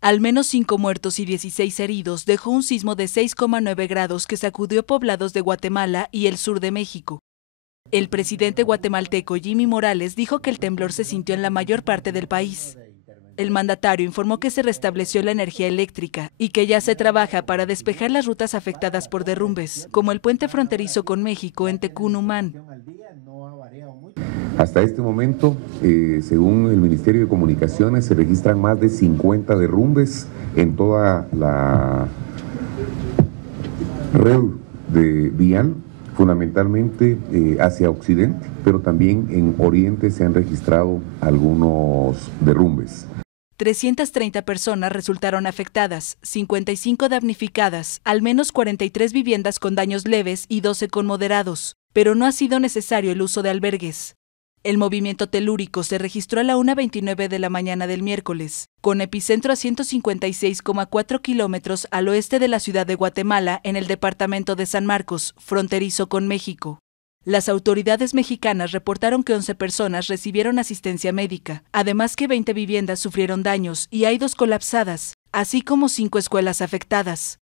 Al menos 5 muertos y 16 heridos dejó un sismo de 6,9 grados que sacudió poblados de Guatemala y el sur de México. El presidente guatemalteco Jimmy Morales dijo que el temblor se sintió en la mayor parte del país. El mandatario informó que se restableció la energía eléctrica y que ya se trabaja para despejar las rutas afectadas por derrumbes, como el puente fronterizo con México en Tecún-Umán. Hasta este momento, según el Ministerio de Comunicaciones, se registran más de 50 derrumbes en toda la red de vial, fundamentalmente hacia occidente, pero también en oriente se han registrado algunos derrumbes. 330 personas resultaron afectadas, 55 damnificadas, al menos 43 viviendas con daños leves y 12 con moderados, pero no ha sido necesario el uso de albergues. El movimiento telúrico se registró a la 1:29 de la mañana del miércoles, con epicentro a 156,4 kilómetros al oeste de la ciudad de Guatemala, en el departamento de San Marcos, fronterizo con México. Las autoridades mexicanas reportaron que 11 personas recibieron asistencia médica, además que 20 viviendas sufrieron daños y hay 2 colapsadas, así como 5 escuelas afectadas.